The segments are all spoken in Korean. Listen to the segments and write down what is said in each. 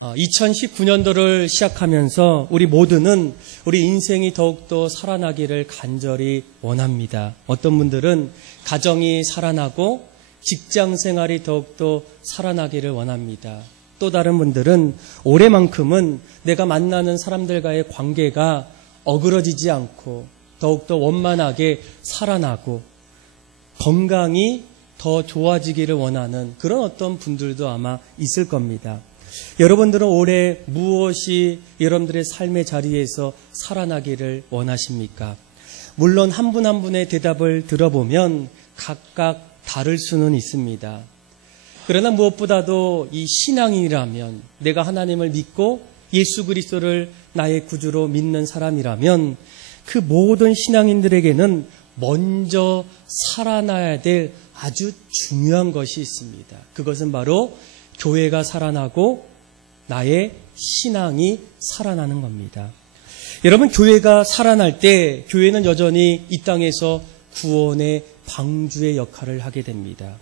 2019년도를 시작하면서 우리 모두는 우리 인생이 더욱더 살아나기를 간절히 원합니다. 어떤 분들은 가정이 살아나고 직장 생활이 더욱더 살아나기를 원합니다. 또 다른 분들은 올해만큼은 내가 만나는 사람들과의 관계가 어그러지지 않고 더욱더 원만하게 살아나고 건강이 더 좋아지기를 원하는 그런 어떤 분들도 아마 있을 겁니다. 여러분들은 올해 무엇이 여러분들의 삶의 자리에서 살아나기를 원하십니까? 물론 한 분 한 분의 대답을 들어보면 각각 다를 수는 있습니다. 그러나 무엇보다도 이 신앙인이라면, 내가 하나님을 믿고 예수 그리스도를 나의 구주로 믿는 사람이라면 그 모든 신앙인들에게는 먼저 살아나야 될 아주 중요한 것이 있습니다. 그것은 바로 교회가 살아나고 나의 신앙이 살아나는 겁니다. 여러분, 교회가 살아날 때 교회는 여전히 이 땅에서 구원의 방주의 역할을 하게 됩니다.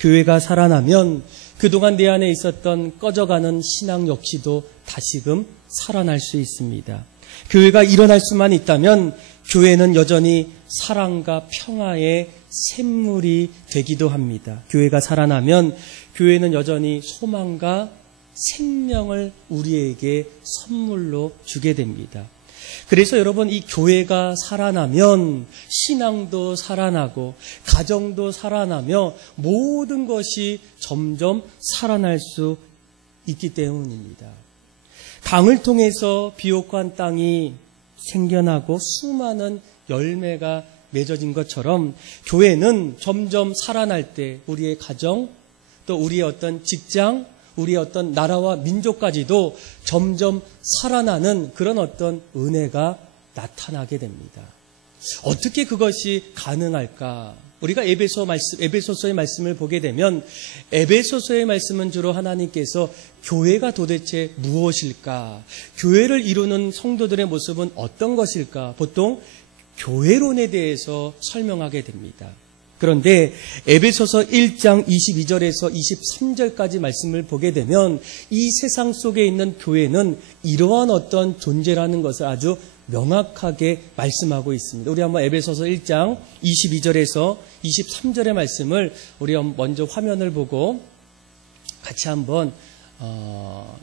교회가 살아나면 그동안 내 안에 있었던 꺼져가는 신앙 역시도 다시금 살아날 수 있습니다. 교회가 일어날 수만 있다면 교회는 여전히 사랑과 평화의 샘물이 되기도 합니다. 교회가 살아나면 교회는 여전히 소망과 생명을 우리에게 선물로 주게 됩니다. 그래서 여러분, 이 교회가 살아나면 신앙도 살아나고 가정도 살아나며 모든 것이 점점 살아날 수 있기 때문입니다. 강을 통해서 비옥한 땅이 생겨나고 수많은 열매가 맺어진 것처럼 교회는 점점 살아날 때 우리의 가정, 또 우리의 어떤 직장, 우리의 어떤 나라와 민족까지도 점점 살아나는 그런 어떤 은혜가 나타나게 됩니다. 어떻게 그것이 가능할까? 우리가 에베소서의 말씀을 보게 되면 에베소서의 말씀은 주로 하나님께서 교회가 도대체 무엇일까? 교회를 이루는 성도들의 모습은 어떤 것일까? 보통 교회론에 대해서 설명하게 됩니다. 그런데 에베소서 1장 22절에서 23절까지 말씀을 보게 되면 이 세상 속에 있는 교회는 이러한 어떤 존재라는 것을 아주 명확하게 말씀하고 있습니다. 우리 한번 에베소서 1장 22절에서 23절의 말씀을 우리 먼저 화면을 보고 같이 한번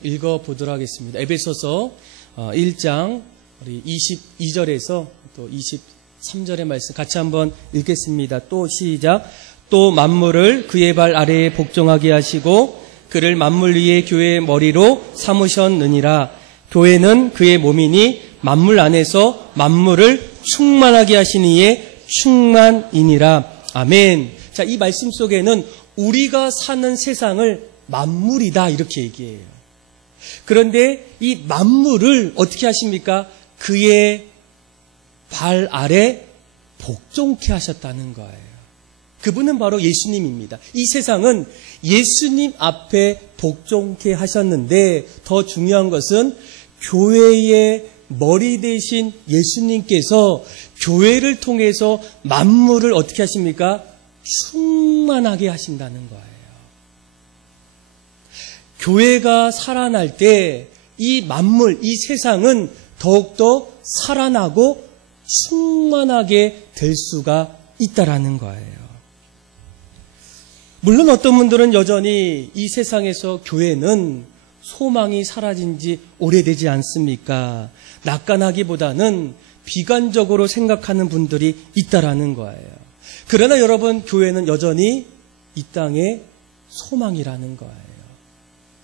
읽어보도록 하겠습니다. 에베소서 1장 우리 22절에서 또 23절의 말씀 같이 한번 읽겠습니다. 또 시작. 또 만물을 그의 발 아래에 복종하게 하시고 그를 만물 위에 교회의 머리로 삼으셨느니라. 교회는 그의 몸이니 만물 안에서 만물을 충만하게 하신 이의 충만이니라. 아멘. 자, 이 말씀 속에는 우리가 사는 세상을 만물이다 이렇게 얘기해요. 그런데 이 만물을 어떻게 하십니까? 그의 발 아래 복종케 하셨다는 거예요. 그분은 바로 예수님입니다. 이 세상은 예수님 앞에 복종케 하셨는데 더 중요한 것은 교회의 머리 대신 예수님께서 교회를 통해서 만물을 어떻게 하십니까? 충만하게 하신다는 거예요. 교회가 살아날 때 이 만물, 이 세상은 더욱더 살아나고 충만하게 될 수가 있다라는 거예요. 물론 어떤 분들은 여전히 이 세상에서 교회는 소망이 사라진 지 오래되지 않습니까? 낙관하기보다는 비관적으로 생각하는 분들이 있다라는 거예요. 그러나 여러분, 교회는 여전히 이 땅의 소망이라는 거예요.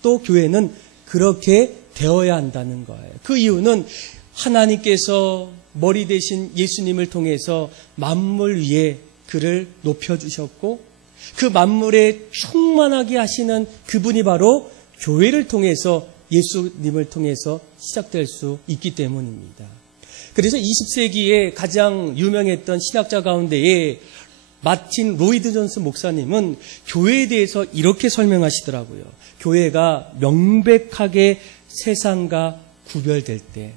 또 교회는 그렇게 되어야 한다는 거예요. 그 이유는 하나님께서 머리 대신 예수님을 통해서 만물 위에 그를 높여주셨고 그 만물에 충만하게 하시는 그분이 바로 교회를 통해서 예수님을 통해서 시작될 수 있기 때문입니다. 그래서 20세기에 가장 유명했던 신학자 가운데에 마틴 로이드 존스 목사님은 교회에 대해서 이렇게 설명하시더라고요. 교회가 명백하게 세상과 구별될 때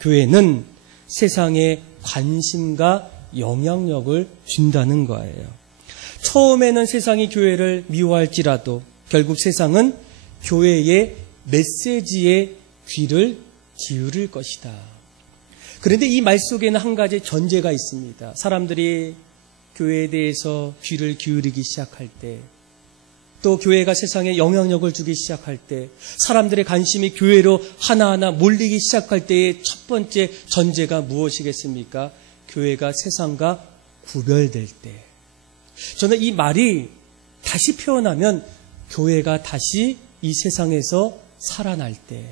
교회는 세상에 관심과 영향력을 준다는 거예요. 처음에는 세상이 교회를 미워할지라도 결국 세상은 교회의 메시지에 귀를 기울일 것이다. 그런데 이 말 속에는 한 가지 전제가 있습니다. 사람들이 교회에 대해서 귀를 기울이기 시작할 때, 또 교회가 세상에 영향력을 주기 시작할 때, 사람들의 관심이 교회로 하나하나 몰리기 시작할 때의 첫 번째 전제가 무엇이겠습니까? 교회가 세상과 구별될 때. 저는 이 말이 다시 표현하면 교회가 다시 이 세상에서 살아날 때,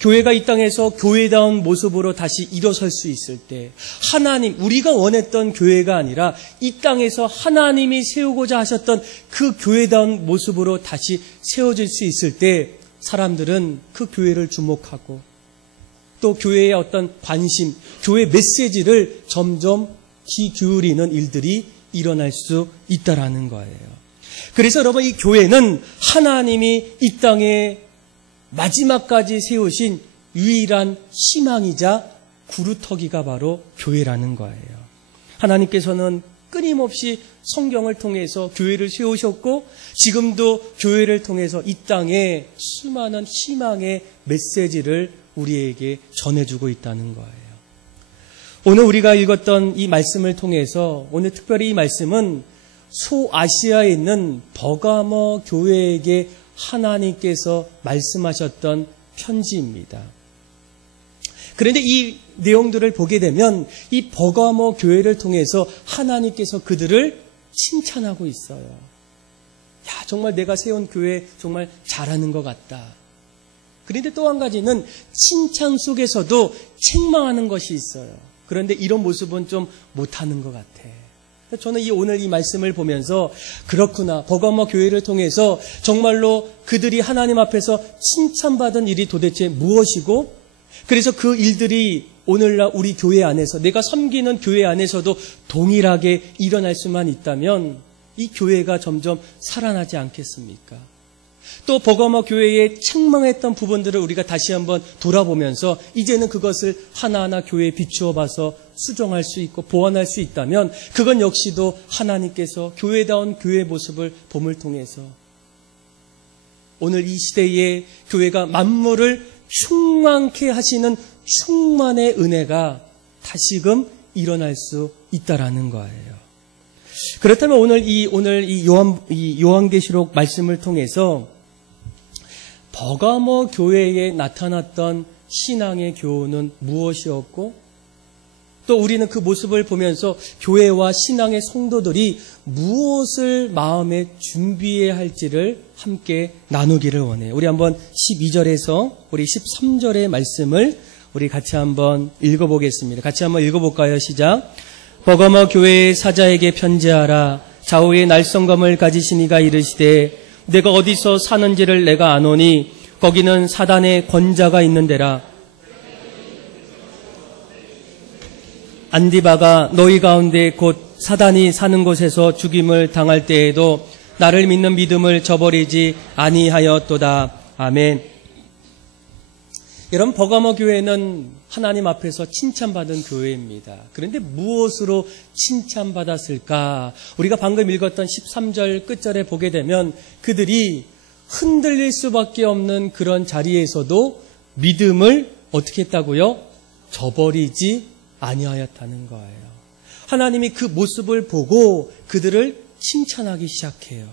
교회가 이 땅에서 교회다운 모습으로 다시 일어설 수 있을 때, 하나님, 우리가 원했던 교회가 아니라 이 땅에서 하나님이 세우고자 하셨던 그 교회다운 모습으로 다시 세워질 수 있을 때, 사람들은 그 교회를 주목하고 또 교회의 어떤 관심, 교회 메시지를 점점 귀 기울이는 일들이 일어날 수 있다라는 거예요. 그래서 여러분, 이 교회는 하나님이 이 땅에 마지막까지 세우신 유일한 희망이자 구루터기가 바로 교회라는 거예요. 하나님께서는 끊임없이 성경을 통해서 교회를 세우셨고, 지금도 교회를 통해서 이 땅에 수많은 희망의 메시지를 우리에게 전해주고 있다는 거예요. 오늘 우리가 읽었던 이 말씀을 통해서, 오늘 특별히 이 말씀은 소아시아에 있는 버가모 교회에게 하나님께서 말씀하셨던 편지입니다. 그런데 이 내용들을 보게 되면 이 버가모 교회를 통해서 하나님께서 그들을 칭찬하고 있어요. 야, 정말 내가 세운 교회 정말 잘하는 것 같다. 그런데 또 한 가지는 칭찬 속에서도 책망하는 것이 있어요. 그런데 이런 모습은 좀 못하는 것 같아. 저는 오늘 이 말씀을 보면서 그렇구나, 버가모 교회를 통해서 정말로 그들이 하나님 앞에서 칭찬받은 일이 도대체 무엇이고, 그래서 그 일들이 오늘날 우리 교회 안에서, 내가 섬기는 교회 안에서도 동일하게 일어날 수만 있다면 이 교회가 점점 살아나지 않겠습니까? 또 버가모 교회에 책망했던 부분들을 우리가 다시 한번 돌아보면서 이제는 그것을 하나하나 교회에 비추어 봐서 수정할 수 있고 보완할 수 있다면, 그건 역시도 하나님께서 교회다운 교회의 모습을 봄을 통해서 오늘 이 시대에 교회가 만물을 충만케 하시는 충만의 은혜가 다시금 일어날 수 있다라는 거예요. 그렇다면 오늘 이 요한계시록 말씀을 통해서 버가모 교회에 나타났던 신앙의 교훈은 무엇이었고, 또 우리는 그 모습을 보면서 교회와 신앙의 성도들이 무엇을 마음에 준비해야 할지를 함께 나누기를 원해요. 우리 한번 12절에서 우리 13절의 말씀을 우리 같이 한번 읽어보겠습니다. 같이 한번 읽어볼까요? 시작. 버가모 교회의 사자에게 편지하라. 좌우에 날성검을 가지신 이가 이르시되 내가 어디서 사는지를 내가 아노니 거기는 사단의 권자가 있는 데라. 안디바가 너희 가운데 곧 사단이 사는 곳에서 죽임을 당할 때에도 나를 믿는 믿음을 저버리지 아니하였도다. 아멘. 여러분, 버가모 교회는 하나님 앞에서 칭찬받은 교회입니다. 그런데 무엇으로 칭찬받았을까? 우리가 방금 읽었던 13절 끝절에 보게 되면 그들이 흔들릴 수밖에 없는 그런 자리에서도 믿음을 어떻게 했다고요? 저버리지 아니하였다는 거예요. 하나님이 그 모습을 보고 그들을 칭찬하기 시작해요.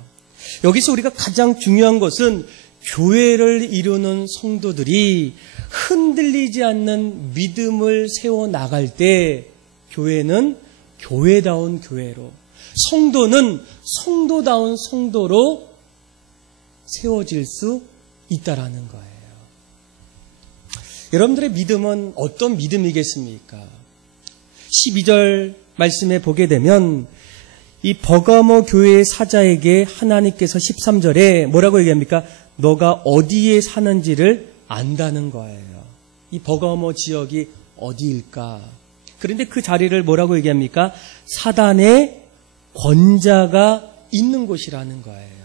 여기서 우리가 가장 중요한 것은 교회를 이루는 성도들이 흔들리지 않는 믿음을 세워나갈 때 교회는 교회다운 교회로, 성도는 성도다운 성도로 세워질 수 있다라는 거예요. 여러분들의 믿음은 어떤 믿음이겠습니까? 12절 말씀에 보게 되면 이 버가모 교회의 사자에게 하나님께서 13절에 뭐라고 얘기합니까? 너가 어디에 사는지를 안다는 거예요. 이 버가모 지역이 어디일까? 그런데 그 자리를 뭐라고 얘기합니까? 사단의 권자가 있는 곳이라는 거예요.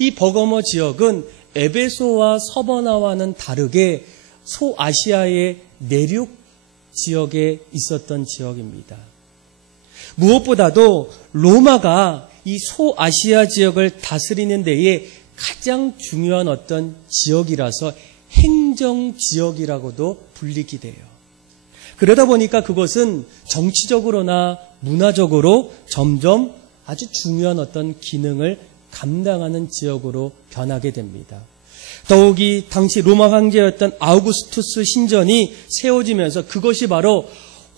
이 버가모 지역은 에베소와 서버나와는 다르게 소아시아의 내륙 지역에 있었던 지역입니다. 무엇보다도 로마가 이 소아시아 지역을 다스리는 데에 가장 중요한 어떤 지역이라서 행정지역이라고도 불리게 돼요. 그러다 보니까 그것은 정치적으로나 문화적으로 점점 아주 중요한 어떤 기능을 감당하는 지역으로 변하게 됩니다. 더욱이 당시 로마 황제였던 아우구스투스 신전이 세워지면서 그것이 바로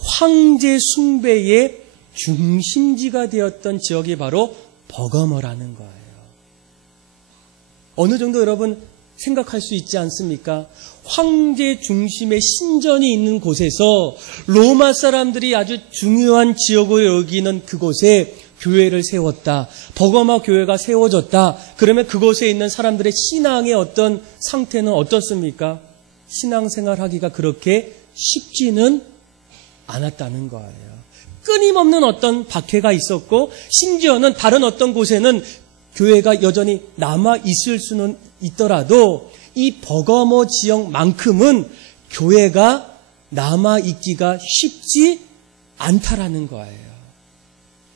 황제 숭배의 중심지가 되었던 지역이 바로 버거머라는 거예요. 어느 정도 여러분 생각할 수 있지 않습니까? 황제 중심의 신전이 있는 곳에서 로마 사람들이 아주 중요한 지역으로 여기는 그곳에 교회를 세웠다. 버거마 교회가 세워졌다. 그러면 그곳에 있는 사람들의 신앙의 어떤 상태는 어떻습니까? 신앙생활하기가 그렇게 쉽지는 않았다는 거예요. 끊임없는 어떤 박해가 있었고 심지어는 다른 어떤 곳에는 교회가 여전히 남아있을 수는 있더라도 이 버거모 지역만큼은 교회가 남아있기가 쉽지 않다라는 거예요.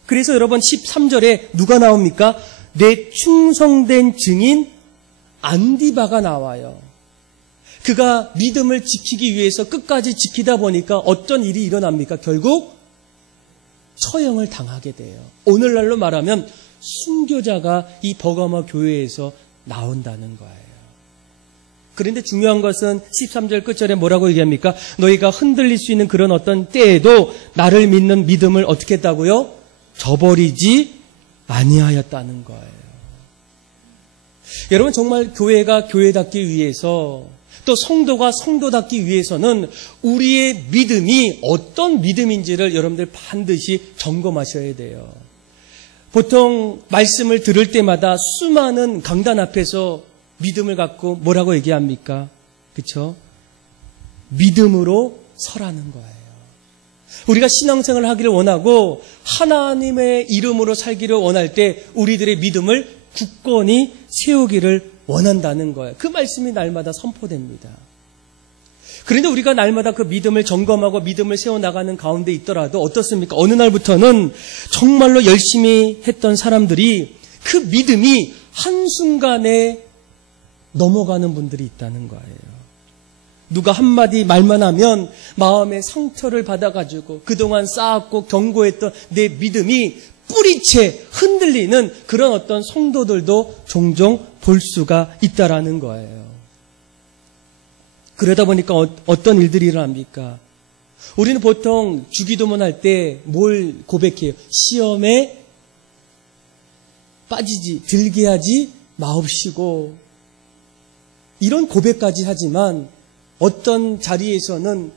그래서 여러분 13절에 누가 나옵니까? 내 충성된 증인 안디바가 나와요. 그가 믿음을 지키기 위해서 끝까지 지키다 보니까 어떤 일이 일어납니까? 결국 처형을 당하게 돼요. 오늘날로 말하면 순교자가 이 버거마 교회에서 나온다는 거예요. 그런데 중요한 것은 13절 끝절에 뭐라고 얘기합니까? 너희가 흔들릴 수 있는 그런 어떤 때에도 나를 믿는 믿음을 어떻게 했다고요? 저버리지 아니하였다는 거예요. 여러분 정말 교회가 교회답기 위해서 또 성도가 성도답기 위해서는 우리의 믿음이 어떤 믿음인지를 여러분들 반드시 점검하셔야 돼요. 보통 말씀을 들을 때마다 수많은 강단 앞에서 믿음을 갖고 뭐라고 얘기합니까? 그렇죠? 믿음으로 서라는 거예요. 우리가 신앙생활을 하기를 원하고 하나님의 이름으로 살기를 원할 때 우리들의 믿음을 굳건히 세우기를 원한다는 거예요. 그 말씀이 날마다 선포됩니다. 그런데 우리가 날마다 그 믿음을 점검하고 믿음을 세워나가는 가운데 있더라도 어떻습니까? 어느 날부터는 정말로 열심히 했던 사람들이 그 믿음이 한순간에 넘어가는 분들이 있다는 거예요. 누가 한마디 말만 하면 마음의 상처를 받아가지고 그동안 쌓았고 견고했던 내 믿음이 뿌리채 흔들리는 그런 어떤 성도들도 종종 볼 수가 있다라는 거예요. 그러다 보니까 어떤 일들이 일어납니까? 우리는 보통 주기도문 할 때 뭘 고백해요? 시험에 들게 하지 마옵시고 이런 고백까지 하지만 어떤 자리에서는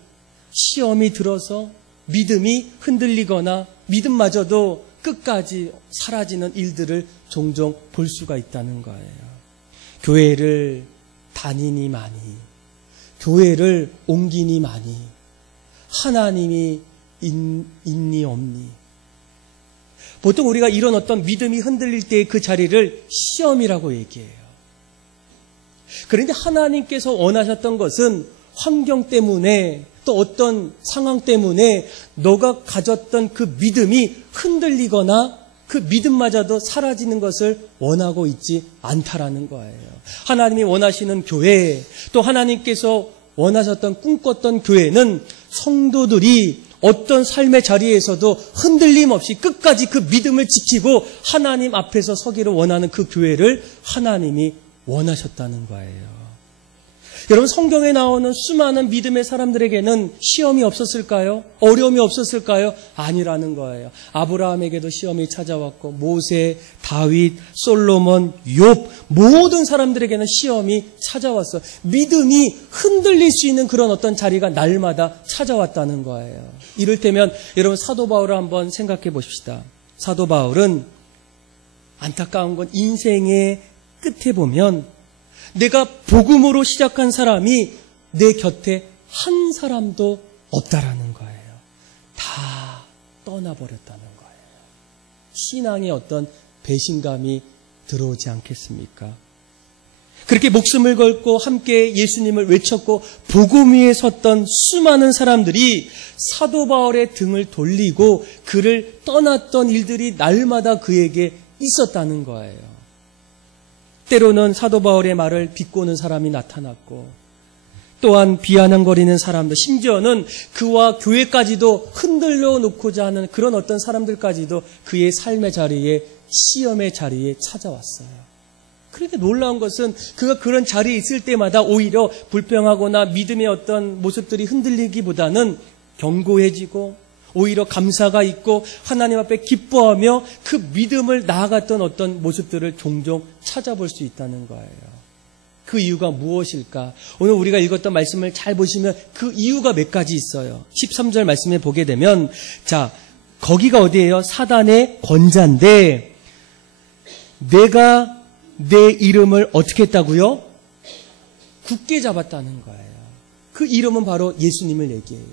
시험이 들어서 믿음이 흔들리거나 믿음마저도 끝까지 사라지는 일들을 종종 볼 수가 있다는 거예요. 교회를 다니니 많이, 교회를 옮기니 많이, 하나님이 있니 없니. 보통 우리가 이런 어떤 믿음이 흔들릴 때의 그 자리를 시험이라고 얘기해요. 그런데 하나님께서 원하셨던 것은 환경 때문에 또 어떤 상황 때문에 너가 가졌던 그 믿음이 흔들리거나 그 믿음마저도 사라지는 것을 원하고 있지 않다라는 거예요. 하나님이 원하시는 교회, 또 하나님께서 원하셨던 꿈꿨던 교회는 성도들이 어떤 삶의 자리에서도 흔들림 없이 끝까지 그 믿음을 지키고 하나님 앞에서 서기를 원하는 그 교회를 하나님이 원하셨다는 거예요. 여러분 성경에 나오는 수많은 믿음의 사람들에게는 시험이 없었을까요? 어려움이 없었을까요? 아니라는 거예요. 아브라함에게도 시험이 찾아왔고 모세, 다윗, 솔로몬, 욥 모든 사람들에게는 시험이 찾아왔어요. 믿음이 흔들릴 수 있는 그런 어떤 자리가 날마다 찾아왔다는 거예요. 이를테면 여러분 사도 바울을 한번 생각해 보십시다. 사도 바울은 안타까운 건 인생의 끝에 보면 내가 복음으로 시작한 사람이 내 곁에 한 사람도 없다라는 거예요. 다 떠나버렸다는 거예요. 신앙에 어떤 배신감이 들어오지 않겠습니까? 그렇게 목숨을 걸고 함께 예수님을 외쳤고 복음 위에 섰던 수많은 사람들이 사도 바울의 등을 돌리고 그를 떠났던 일들이 날마다 그에게 있었다는 거예요. 때로는 사도 바울의 말을 비꼬는 사람이 나타났고, 또한 비아냥거리는 사람들, 심지어는 그와 교회까지도 흔들려 놓고자 하는 그런 어떤 사람들까지도 그의 삶의 자리에, 시험의 자리에 찾아왔어요. 그런데 놀라운 것은 그가 그런 자리에 있을 때마다 오히려 불평하거나 믿음의 어떤 모습들이 흔들리기보다는 견고해지고 오히려 감사가 있고 하나님 앞에 기뻐하며 그 믿음을 나아갔던 어떤 모습들을 종종 찾아볼 수 있다는 거예요. 그 이유가 무엇일까? 오늘 우리가 읽었던 말씀을 잘 보시면 그 이유가 몇 가지 있어요. 13절 말씀에 보게 되면, 자, 거기가 어디예요? 사단의 권자인데 내가 내 이름을 어떻게 했다고요? 굳게 잡았다는 거예요. 그 이름은 바로 예수님을 얘기해요.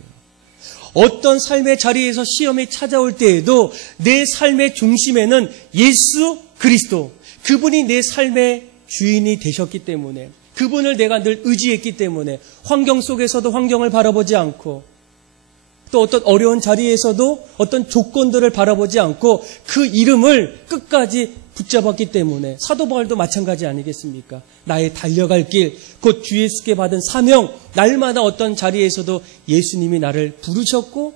어떤 삶의 자리에서 시험이 찾아올 때에도 내 삶의 중심에는 예수 그리스도, 그분이 내 삶의 주인이 되셨기 때문에, 그분을 내가 늘 의지했기 때문에 환경 속에서도 환경을 바라보지 않고 또 어떤 어려운 자리에서도 어떤 조건들을 바라보지 않고 그 이름을 끝까지 붙잡았기 때문에, 사도 바울도 마찬가지 아니겠습니까? 나의 달려갈 길, 곧 주 예수께 받은 사명, 날마다 어떤 자리에서도 예수님이 나를 부르셨고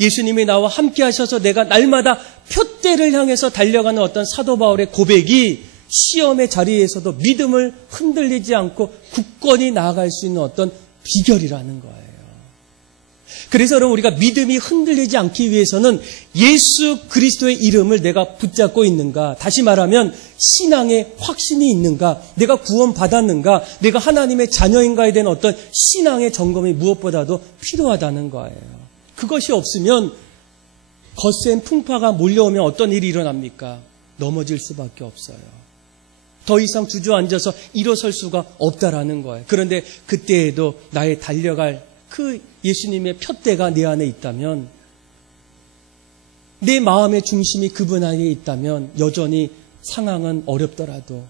예수님이 나와 함께 하셔서 내가 날마다 표대를 향해서 달려가는 어떤 사도 바울의 고백이 시험의 자리에서도 믿음을 흔들리지 않고 굳건히 나아갈 수 있는 어떤 비결이라는 거예요. 그래서 여러분, 우리가 믿음이 흔들리지 않기 위해서는 예수 그리스도의 이름을 내가 붙잡고 있는가, 다시 말하면 신앙의 확신이 있는가, 내가 구원받았는가, 내가 하나님의 자녀인가에 대한 어떤 신앙의 점검이 무엇보다도 필요하다는 거예요. 그것이 없으면 거센 풍파가 몰려오면 어떤 일이 일어납니까? 넘어질 수밖에 없어요. 더 이상 주저앉아서 일어설 수가 없다라는 거예요. 그런데 그때에도 나의 달려갈 그 예수님의 푯대가 내 안에 있다면, 내 마음의 중심이 그분 안에 있다면 여전히 상황은 어렵더라도,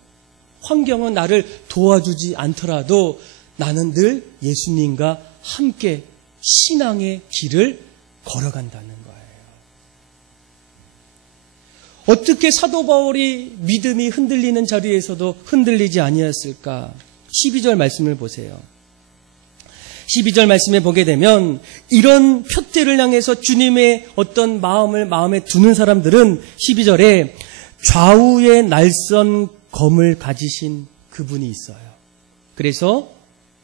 환경은 나를 도와주지 않더라도 나는 늘 예수님과 함께 신앙의 길을 걸어간다는 거예요. 어떻게 사도 바울이 믿음이 흔들리는 자리에서도 흔들리지 아니었을까? 12절 말씀을 보세요. 12절 말씀에 보게 되면 이런 표대를 향해서 주님의 어떤 마음을 마음에 두는 사람들은 12절에 좌우에 날선 검을 가지신 그분이 있어요. 그래서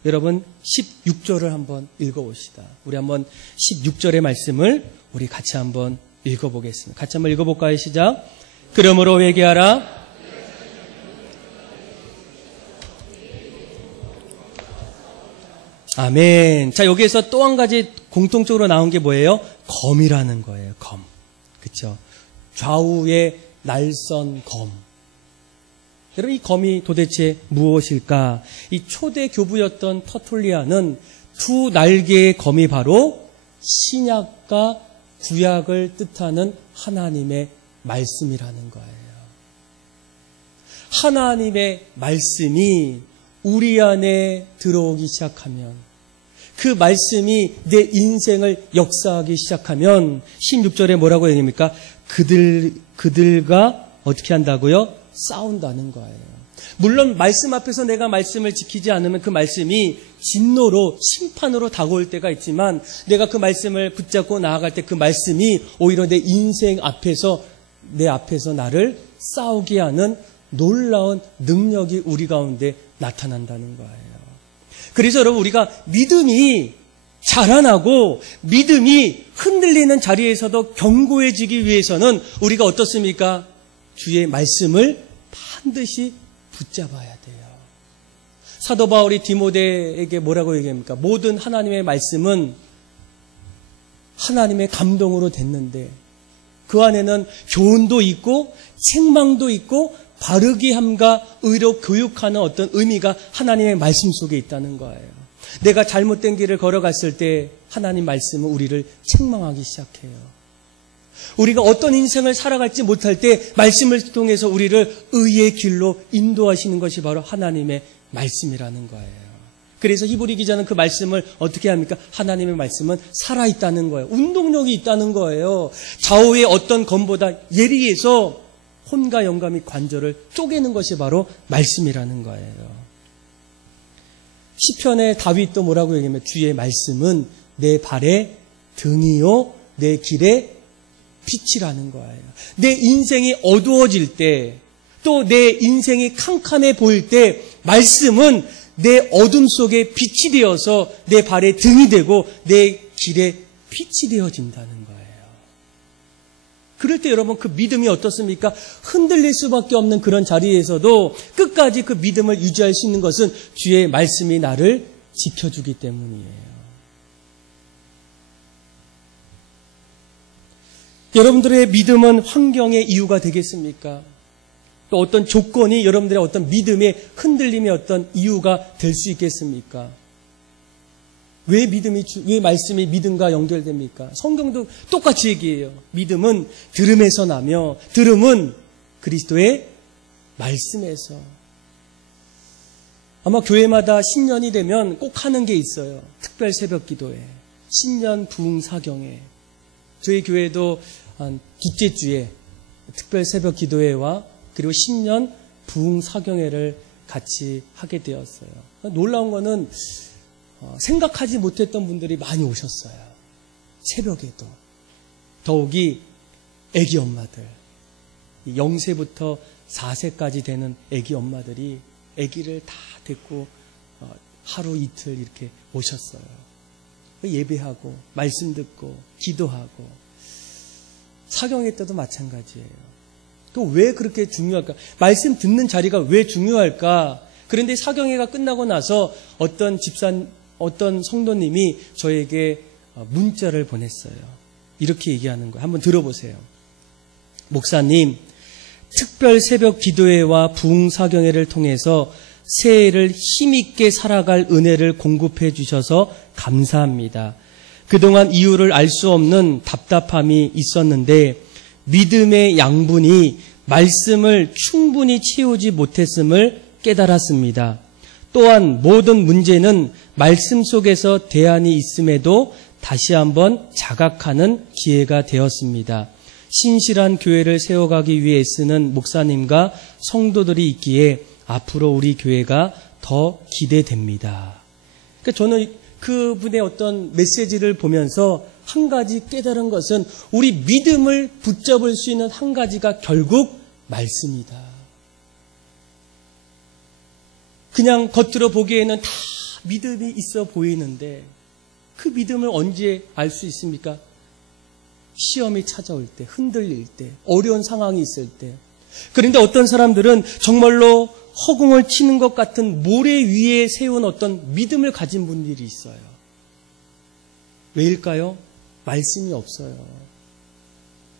여러분 16절을 한번 읽어봅시다. 우리 한번 16절의 말씀을 우리 같이 한번 읽어보겠습니다. 같이 한번 읽어볼까요? 시작. 그러므로 회개하라. 아멘. 자, 여기에서 또 한 가지 공통적으로 나온 게 뭐예요? 검이라는 거예요. 검. 그렇죠? 좌우에 날선 검. 여러분, 이 검이 도대체 무엇일까? 이 초대 교부였던 터툴리아는 두 날개의 검이 바로 신약과 구약을 뜻하는 하나님의 말씀이라는 거예요. 하나님의 말씀이 우리 안에 들어오기 시작하면, 그 말씀이 내 인생을 역사하기 시작하면 16절에 뭐라고 얘기합니까? 그들과 어떻게 한다고요? 싸운다는 거예요. 물론 말씀 앞에서 내가 말씀을 지키지 않으면 그 말씀이 진노로, 심판으로 다가올 때가 있지만, 내가 그 말씀을 붙잡고 나아갈 때 그 말씀이 오히려 내 인생 앞에서, 내 앞에서 나를 싸우게 하는 놀라운 능력이 우리 가운데 나타난다는 거예요. 그래서 여러분, 우리가 믿음이 자라나고 믿음이 흔들리는 자리에서도 견고해지기 위해서는 우리가 어떻습니까? 주의 말씀을 반드시 붙잡아야 돼요. 사도 바울이 디모데에게 뭐라고 얘기합니까? 모든 하나님의 말씀은 하나님의 감동으로 됐는데 그 안에는 교훈도 있고 책망도 있고 바르게 함과 의로 교육하는 어떤 의미가 하나님의 말씀 속에 있다는 거예요. 내가 잘못된 길을 걸어갔을 때 하나님 말씀은 우리를 책망하기 시작해요. 우리가 어떤 인생을 살아갈지 못할 때 말씀을 통해서 우리를 의의 길로 인도하시는 것이 바로 하나님의 말씀이라는 거예요. 그래서 히브리 기자는 그 말씀을 어떻게 합니까? 하나님의 말씀은 살아있다는 거예요. 운동력이 있다는 거예요. 좌우의 어떤 검보다 예리해서 혼과 영과 및 관절을 쪼개는 것이 바로 말씀이라는 거예요. 시편의 다윗도 뭐라고 얘기하면 주의 말씀은 내 발의 등이요 내 길의 빛이라는 거예요. 내 인생이 어두워질 때, 또 내 인생이 캄캄해 보일 때 말씀은 내 어둠 속에 빛이 되어서 내 발의 등이 되고 내 길의 빛이 되어진다는 거예요. 그럴 때 여러분 그 믿음이 어떻습니까? 흔들릴 수밖에 없는 그런 자리에서도 끝까지 그 믿음을 유지할 수 있는 것은 주의 말씀이 나를 지켜주기 때문이에요. 여러분들의 믿음은 환경의 이유가 되겠습니까? 또 어떤 조건이 여러분들의 어떤 믿음의 흔들림의 어떤 이유가 될 수 있겠습니까? 왜 말씀이 믿음과 연결됩니까? 성경도 똑같이 얘기해요. 믿음은 들음에서 나며 들음은 그리스도의 말씀에서. 아마 교회마다 신년이 되면 꼭 하는 게 있어요. 특별 새벽 기도회, 신년 부흥 사경회. 저희 교회도 둘째 주에 특별 새벽 기도회와 그리고 신년 부흥 사경회를 같이 하게 되었어요. 놀라운 거는 생각하지 못했던 분들이 많이 오셨어요. 새벽에도. 더욱이 아기 엄마들, 0세부터 4세까지 되는 아기 엄마들이 아기를 다 데리고 하루 이틀 이렇게 오셨어요. 예배하고 말씀 듣고 기도하고. 사경회 때도 마찬가지예요. 또 왜 그렇게 중요할까? 말씀 듣는 자리가 왜 중요할까? 그런데 사경회가 끝나고 나서 어떤 성도님이 저에게 문자를 보냈어요. 이렇게 얘기하는 거예요. 한번 들어보세요. 목사님, 특별 새벽 기도회와 부흥 사경회를 통해서 새해를 힘있게 살아갈 은혜를 공급해 주셔서 감사합니다. 그동안 이유를 알 수 없는 답답함이 있었는데 믿음의 양분이 말씀을 충분히 채우지 못했음을 깨달았습니다. 또한 모든 문제는 말씀 속에서 대안이 있음에도 다시 한번 자각하는 기회가 되었습니다. 신실한 교회를 세워가기 위해 애쓰는 목사님과 성도들이 있기에 앞으로 우리 교회가 더 기대됩니다. 그러니까 저는 그분의 어떤 메시지를 보면서 한 가지 깨달은 것은 우리 믿음을 붙잡을 수 있는 한 가지가 결국 말씀이다. 그냥 겉으로 보기에는 다 믿음이 있어 보이는데 그 믿음을 언제 알 수 있습니까? 시험이 찾아올 때, 흔들릴 때, 어려운 상황이 있을 때. 그런데 어떤 사람들은 정말로 허공을 치는 것 같은 모래 위에 세운 어떤 믿음을 가진 분들이 있어요. 왜일까요? 말씀이 없어요.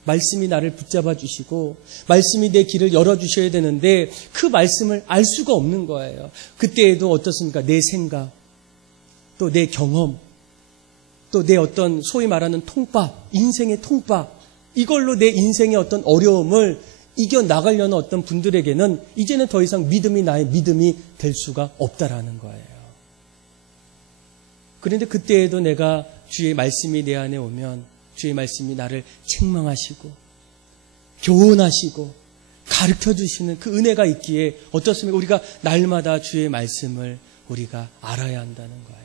말씀이 나를 붙잡아 주시고 말씀이 내 길을 열어주셔야 되는데 그 말씀을 알 수가 없는 거예요. 그때에도 어떻습니까? 내 생각, 또 내 경험, 또 내 어떤 소위 말하는 통밥, 인생의 통밥, 이걸로 내 인생의 어떤 어려움을 이겨나가려는 어떤 분들에게는 이제는 더 이상 믿음이 나의 믿음이 될 수가 없다라는 거예요. 그런데 그때에도 내가 주의 말씀이 내 안에 오면 주의 말씀이 나를 책망하시고 교훈하시고 가르쳐주시는 그 은혜가 있기에 어떻습니까? 우리가 날마다 주의 말씀을 우리가 알아야 한다는 거예요.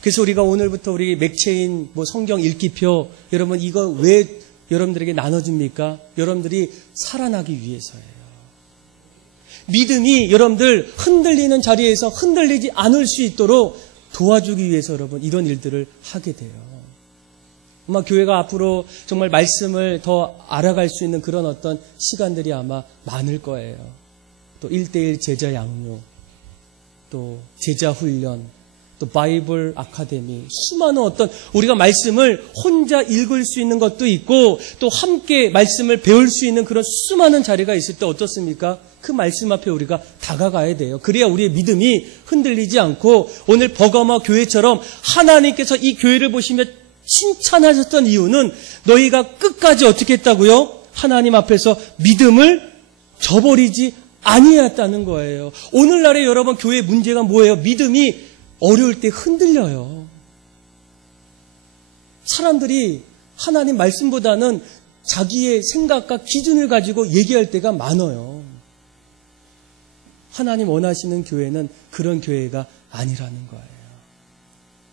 그래서 우리가 오늘부터 우리 맥체인 성경 읽기표 여러분 이거 왜 여러분들에게 나눠줍니까? 여러분들이 살아나기 위해서예요. 믿음이 여러분들 흔들리는 자리에서 흔들리지 않을 수 있도록 도와주기 위해서 여러분 이런 일들을 하게 돼요. 아마 교회가 앞으로 정말 말씀을 더 알아갈 수 있는 그런 어떤 시간들이 아마 많을 거예요. 또 1:1 제자 양육, 또 제자 훈련, 또 바이블 아카데미, 수많은 어떤 우리가 말씀을 혼자 읽을 수 있는 것도 있고 또 함께 말씀을 배울 수 있는 그런 수많은 자리가 있을 때 어떻습니까? 그 말씀 앞에 우리가 다가가야 돼요. 그래야 우리의 믿음이 흔들리지 않고 오늘 버가모 교회처럼 하나님께서 이 교회를 보시며 칭찬하셨던 이유는 너희가 끝까지 어떻게 했다고요? 하나님 앞에서 믿음을 저버리지 아니했다는 거예요. 오늘날의 여러분 교회 문제가 뭐예요? 믿음이 어려울 때 흔들려요. 사람들이 하나님 말씀보다는 자기의 생각과 기준을 가지고 얘기할 때가 많아요. 하나님 원하시는 교회는 그런 교회가 아니라는 거예요.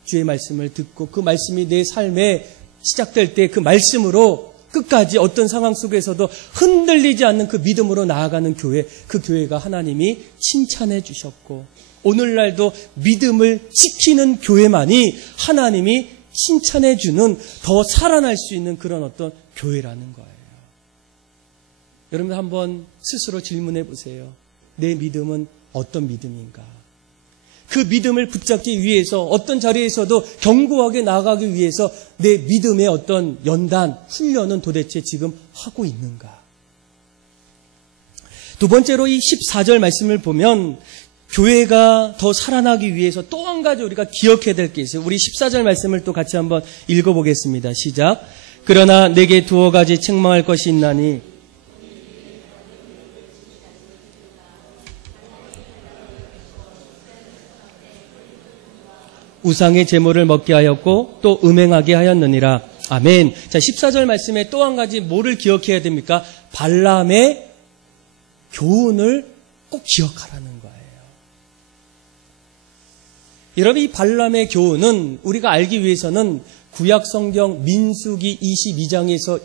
주의 말씀을 듣고 그 말씀이 내 삶에 시작될 때 그 말씀으로 끝까지 어떤 상황 속에서도 흔들리지 않는 그 믿음으로 나아가는 교회, 그 교회가 하나님이 칭찬해 주셨고 오늘날도 믿음을 지키는 교회만이 하나님이 칭찬해 주는 더 살아날 수 있는 그런 어떤 교회라는 거예요. 여러분 한번 스스로 질문해 보세요. 내 믿음은 어떤 믿음인가? 그 믿음을 붙잡기 위해서 어떤 자리에서도 견고하게 나아가기 위해서 내 믿음의 어떤 연단, 훈련은 도대체 지금 하고 있는가? 두 번째로 이 14절 말씀을 보면 교회가 더 살아나기 위해서 또 한 가지 우리가 기억해야 될 게 있어요. 우리 14절 말씀을 또 같이 한번 읽어보겠습니다. 시작. 그러나 내게 두어 가지 책망할 것이 있나니 우상의 제물을 먹게 하였고 또 음행하게 하였느니라. 아멘. 자, 14절 말씀에 또 한 가지 뭐를 기억해야 됩니까? 발람의 교훈을 꼭 기억하라는 거예요. 여러분, 이 발람의 교훈은 우리가 알기 위해서는 구약성경 민수기 22장에서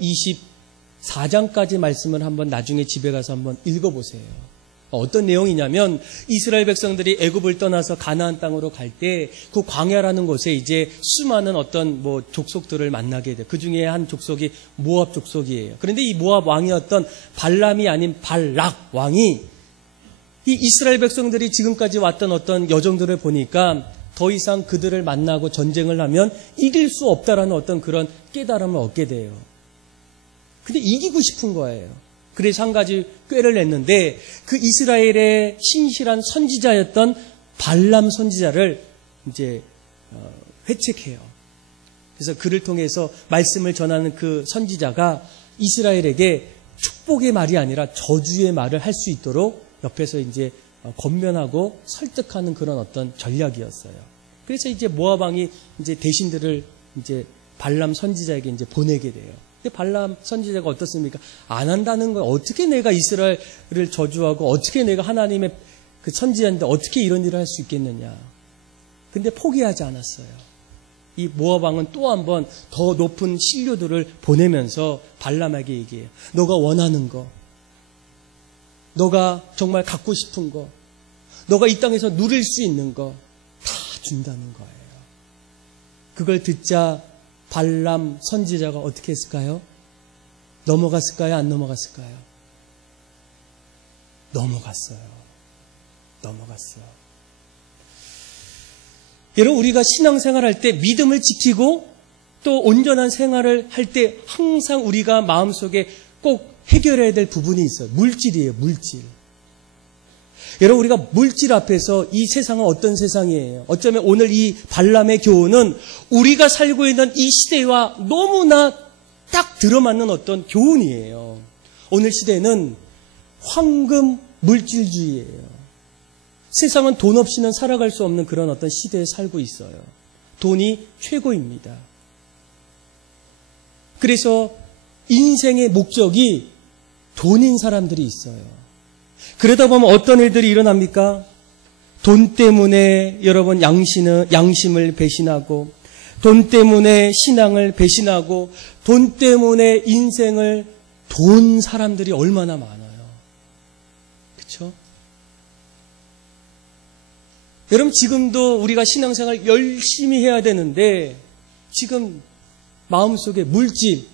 24장까지 말씀을 한번 나중에 집에 가서 한번 읽어보세요. 어떤 내용이냐면 이스라엘 백성들이 애굽을 떠나서 가나안 땅으로 갈 때 그 광야라는 곳에 이제 수많은 어떤 족속들을 만나게 돼요. 그 중에 한 족속이 모압 족속이에요. 그런데 이 모압 왕이었던 발람이 아닌 발락 왕이 이 이스라엘 백성들이 지금까지 왔던 어떤 여정들을 보니까 더 이상 그들을 만나고 전쟁을 하면 이길 수 없다라는 어떤 그런 깨달음을 얻게 돼요. 근데 이기고 싶은 거예요. 그래서 한 가지 꾀를 냈는데 그 이스라엘의 신실한 선지자였던 발람 선지자를 이제 회책해요. 그래서 그를 통해서 말씀을 전하는 그 선지자가 이스라엘에게 축복의 말이 아니라 저주의 말을 할 수 있도록 옆에서 이제 권면하고 설득하는 그런 어떤 전략이었어요. 그래서 이제 모압 왕이 이제 대신들을 이제 발람 선지자에게 이제 보내게 돼요. 근데 발람 선지자가 어떻습니까? 안 한다는 거예요. 어떻게 내가 이스라엘을 저주하고 어떻게 내가 하나님의 그 선지자인데 어떻게 이런 일을 할 수 있겠느냐. 근데 포기하지 않았어요. 이 모압 왕은 또 한 번 더 높은 신료들을 보내면서 발람에게 얘기해요. 너가 원하는 거, 너가 정말 갖고 싶은 거, 너가 이 땅에서 누릴 수 있는 거 다 준다는 거예요. 그걸 듣자 발람 선지자가 어떻게 했을까요? 넘어갔을까요? 안 넘어갔을까요? 넘어갔어요. 여러분, 우리가 신앙생활할 때 믿음을 지키고 또 온전한 생활을 할 때 항상 우리가 마음속에 꼭 해결해야 될 부분이 있어요. 물질이에요, 물질. 여러분, 우리가 물질 앞에서 이 세상은 어떤 세상이에요? 어쩌면 오늘 이 발람의 교훈은 우리가 살고 있는 이 시대와 너무나 딱 들어맞는 어떤 교훈이에요. 오늘 시대는 황금 물질주의예요. 세상은 돈 없이는 살아갈 수 없는 그런 어떤 시대에 살고 있어요. 돈이 최고입니다. 그래서 인생의 목적이 돈인 사람들이 있어요. 그러다 보면 어떤 일들이 일어납니까? 돈 때문에 여러분 양심을 배신하고, 돈 때문에 신앙을 배신하고, 돈 때문에 인생을 돈 사람들이 얼마나 많아요. 그렇죠? 여러분, 지금도 우리가 신앙생활 열심히 해야 되는데 지금 마음속에 물질,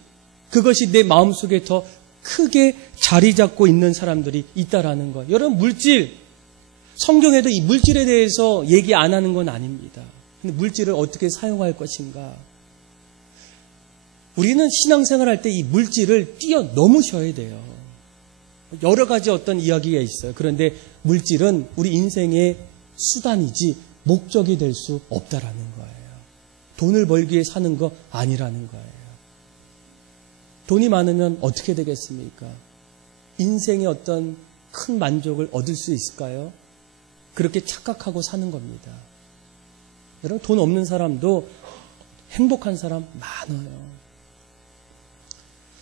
그것이 내 마음속에 더 크게 자리 잡고 있는 사람들이 있다라는 거예요. 여러분, 물질, 성경에도 이 물질에 대해서 얘기 안 하는 건 아닙니다. 근데 물질을 어떻게 사용할 것인가? 우리는 신앙생활할 때 이 물질을 뛰어넘으셔야 돼요. 여러 가지 어떤 이야기가 있어요. 그런데 물질은 우리 인생의 수단이지 목적이 될 수 없다라는 거예요. 돈을 벌기 위해 사는 거 아니라는 거예요. 돈이 많으면 어떻게 되겠습니까? 인생의 어떤 큰 만족을 얻을 수 있을까요? 그렇게 착각하고 사는 겁니다. 여러분, 돈 없는 사람도 행복한 사람 많아요.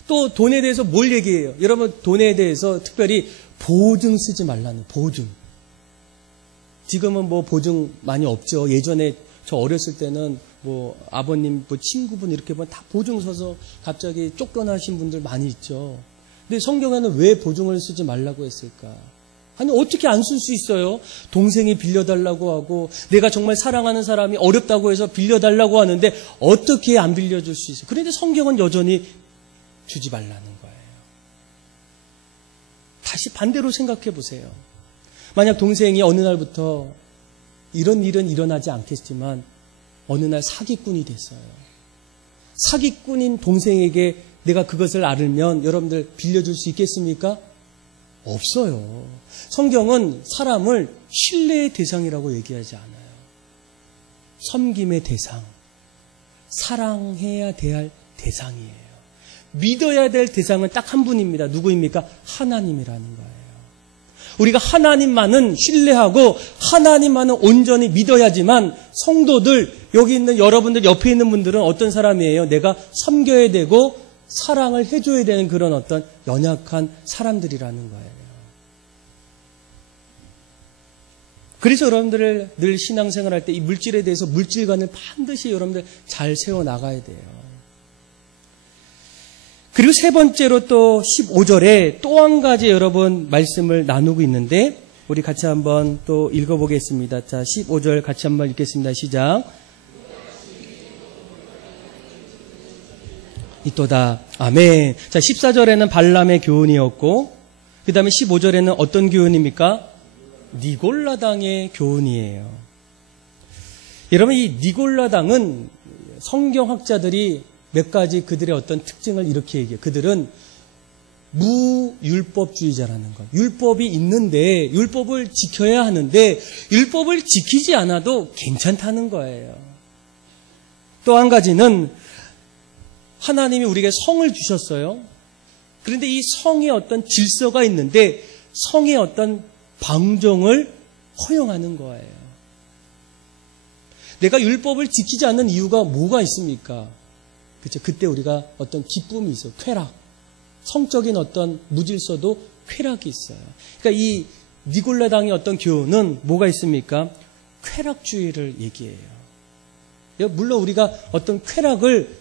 또 돈에 대해서 뭘 얘기해요? 여러분, 돈에 대해서 특별히 보증 쓰지 말라는, 보증. 지금은 뭐 보증 많이 없죠. 예전에 저 어렸을 때는 뭐 아버님, 뭐 친구분 이렇게 보면 다 보증 서서 갑자기 쫓겨나신 분들 많이 있죠. 근데 성경에는 왜 보증을 쓰지 말라고 했을까? 아니, 어떻게 안 쓸 수 있어요? 동생이 빌려달라고 하고 내가 정말 사랑하는 사람이 어렵다고 해서 빌려달라고 하는데 어떻게 안 빌려줄 수 있어요? 그런데 성경은 여전히 주지 말라는 거예요. 다시 반대로 생각해 보세요. 만약 동생이 어느 날부터 이런 일은 일어나지 않겠지만 어느 날 사기꾼이 됐어요. 사기꾼인 동생에게 내가 그것을 알면 여러분들 빌려줄 수 있겠습니까? 없어요. 성경은 사람을 신뢰의 대상이라고 얘기하지 않아요. 섬김의 대상, 사랑해야 될 대상이에요. 믿어야 될 대상은 딱 한 분입니다. 누구입니까? 하나님이라는 거예요. 우리가 하나님만은 신뢰하고 하나님만은 온전히 믿어야지만 성도들, 여기 있는 여러분들 옆에 있는 분들은 어떤 사람이에요? 내가 섬겨야 되고 사랑을 해줘야 되는 그런 어떤 연약한 사람들이라는 거예요. 그래서 여러분들 늘 신앙생활 할 때 이 물질에 대해서 물질관을 반드시 여러분들 잘 세워나가야 돼요. 그리고 세 번째로 또 15절에 또 한 가지 여러분 말씀을 나누고 있는데 우리 같이 한번 또 읽어보겠습니다. 자, 15절 같이 한번 읽겠습니다. 시작. 이또다. 아멘. 자, 14절에는 발람의 교훈이었고 그 다음에 15절에는 어떤 교훈입니까? 니골라당의 교훈이에요. 여러분, 이 니골라당은 성경학자들이 몇 가지 그들의 어떤 특징을 이렇게 얘기해요. 그들은 무율법주의자라는 것. 율법이 있는데 율법을 지켜야 하는데 율법을 지키지 않아도 괜찮다는 거예요. 또 한 가지는 하나님이 우리에게 성을 주셨어요. 그런데 이 성에 어떤 질서가 있는데 성의 어떤 방종을 허용하는 거예요. 내가 율법을 지키지 않는 이유가 뭐가 있습니까? 그렇죠. 그때 우리가 어떤 기쁨이 있어요. 쾌락. 성적인 어떤 무질서도 쾌락이 있어요. 그러니까 이 니골라당의 어떤 교훈은 뭐가 있습니까? 쾌락주의를 얘기해요. 물론 우리가 어떤 쾌락을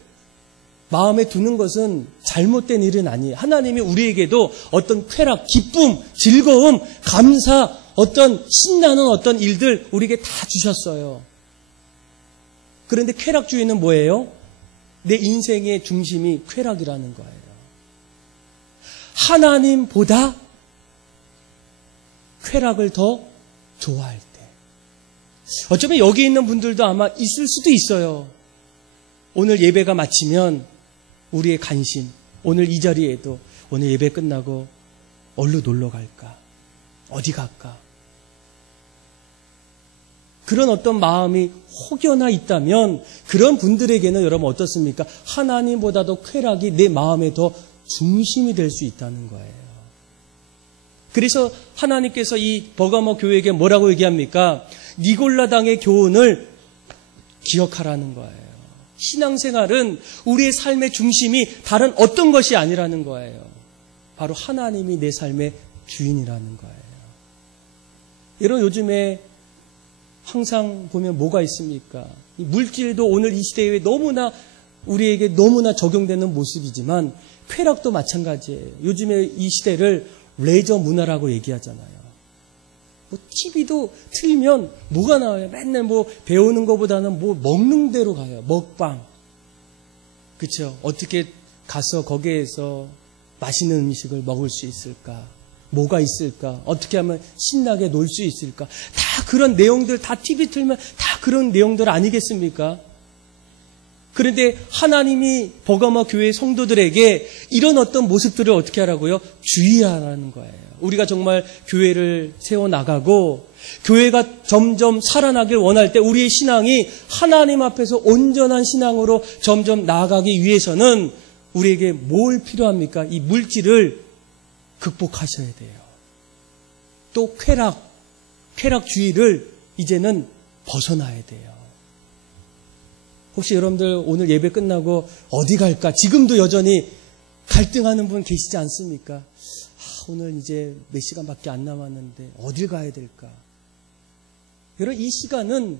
마음에 두는 것은 잘못된 일은 아니에요. 하나님이 우리에게도 어떤 쾌락, 기쁨, 즐거움, 감사, 어떤 신나는 어떤 일들 우리에게 다 주셨어요. 그런데 쾌락주의는 뭐예요? 내 인생의 중심이 쾌락이라는 거예요. 하나님보다 쾌락을 더 좋아할 때. 어쩌면 여기 있는 분들도 아마 있을 수도 있어요. 오늘 예배가 마치면 우리의 관심, 오늘 이 자리에도 오늘 예배 끝나고 어디로 놀러 갈까? 어디 갈까? 그런 어떤 마음이 혹여나 있다면 그런 분들에게는 여러분 어떻습니까? 하나님보다도 쾌락이 내 마음에 더 중심이 될 수 있다는 거예요. 그래서 하나님께서 이 버가모 교회에게 뭐라고 얘기합니까? 니골라당의 교훈을 기억하라는 거예요. 신앙생활은 우리의 삶의 중심이 다른 어떤 것이 아니라는 거예요. 바로 하나님이 내 삶의 주인이라는 거예요. 여러분 요즘에 항상 보면 뭐가 있습니까? 이 물질도 오늘 이 시대에 너무나 우리에게 너무나 적용되는 모습이지만 쾌락도 마찬가지예요. 요즘에 이 시대를 레저 문화라고 얘기하잖아요. 뭐 TV도 틀면 뭐가 나와요? 맨날 뭐 배우는 것보다는 뭐 먹는 대로 가요. 먹방. 그렇죠? 어떻게 가서 거기에서 맛있는 음식을 먹을 수 있을까? 뭐가 있을까? 어떻게 하면 신나게 놀 수 있을까? 다 그런 내용들, 다 TV 틀면 다 그런 내용들 아니겠습니까? 그런데 하나님이 버가모 교회 성도들에게 이런 어떤 모습들을 어떻게 하라고요? 주의하라는 거예요. 우리가 정말 교회를 세워나가고 교회가 점점 살아나길 원할 때 우리의 신앙이 하나님 앞에서 온전한 신앙으로 점점 나아가기 위해서는 우리에게 뭘 필요합니까? 이 물질을 극복하셔야 돼요. 또 쾌락주의를 이제는 벗어나야 돼요. 혹시 여러분들 오늘 예배 끝나고 어디 갈까? 지금도 여전히 갈등하는 분 계시지 않습니까? 오늘 이제 몇 시간밖에 안 남았는데 어딜 가야 될까? 여러분, 이 시간은,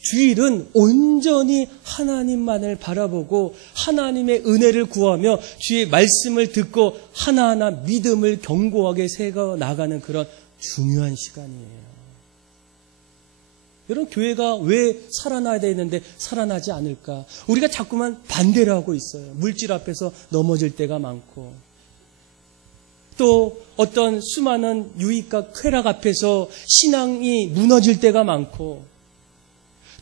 주일은 온전히 하나님만을 바라보고 하나님의 은혜를 구하며 주의 말씀을 듣고 하나하나 믿음을 견고하게 세워 나가는 그런 중요한 시간이에요. 여러분, 교회가 왜 살아나야 되는데 살아나지 않을까? 우리가 자꾸만 반대를 하고 있어요. 물질 앞에서 넘어질 때가 많고, 또 어떤 수많은 유익과 쾌락 앞에서 신앙이 무너질 때가 많고,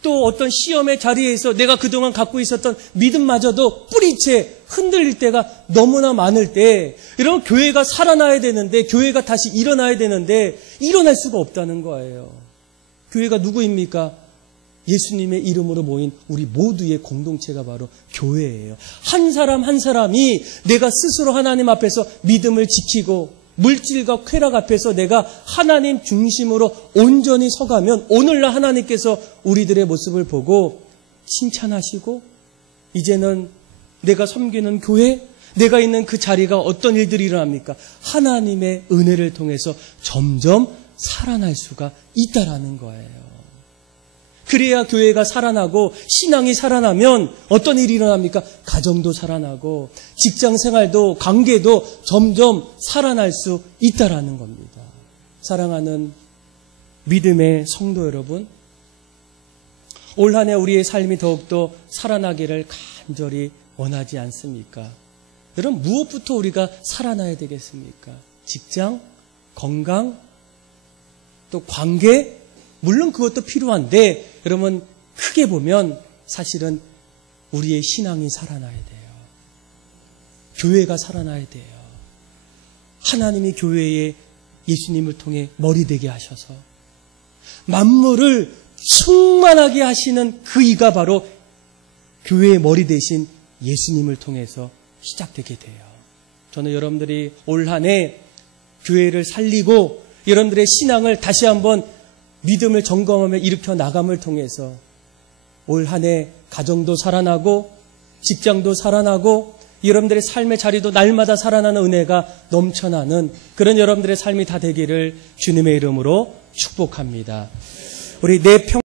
또 어떤 시험의 자리에서 내가 그동안 갖고 있었던 믿음마저도 뿌리채 흔들릴 때가 너무나 많을 때, 여러분, 교회가 살아나야 되는데, 교회가 다시 일어나야 되는데 일어날 수가 없다는 거예요. 교회가 누구입니까? 예수님의 이름으로 모인 우리 모두의 공동체가 바로 교회예요. 한 사람 한 사람이 내가 스스로 하나님 앞에서 믿음을 지키고 물질과 쾌락 앞에서 내가 하나님 중심으로 온전히 서가면 오늘날 하나님께서 우리들의 모습을 보고 칭찬하시고, 이제는 내가 섬기는 교회, 내가 있는 그 자리가 어떤 일들이 일어납니까? 하나님의 은혜를 통해서 점점 살아날 수가 있다라는 거예요. 그래야 교회가 살아나고 신앙이 살아나면 어떤 일이 일어납니까? 가정도 살아나고 직장 생활도 관계도 점점 살아날 수 있다라는 겁니다. 사랑하는 믿음의 성도 여러분, 올 한 해 우리의 삶이 더욱더 살아나기를 간절히 원하지 않습니까? 여러분, 무엇부터 우리가 살아나야 되겠습니까? 직장, 건강, 또 관계, 물론 그것도 필요한데, 여러분, 크게 보면 사실은 우리의 신앙이 살아나야 돼요. 교회가 살아나야 돼요. 하나님이 교회에 예수님을 통해 머리 되게 하셔서 만물을 충만하게 하시는 그 이가 바로 교회의 머리 대신 예수님을 통해서 시작되게 돼요. 저는 여러분들이 올 한 해 교회를 살리고 여러분들의 신앙을 다시 한번 믿음을 점검하며 일으켜 나감을 통해서 올 한 해 가정도 살아나고 직장도 살아나고 여러분들의 삶의 자리도 날마다 살아나는 은혜가 넘쳐나는 그런 여러분들의 삶이 다 되기를 주님의 이름으로 축복합니다. 우리 내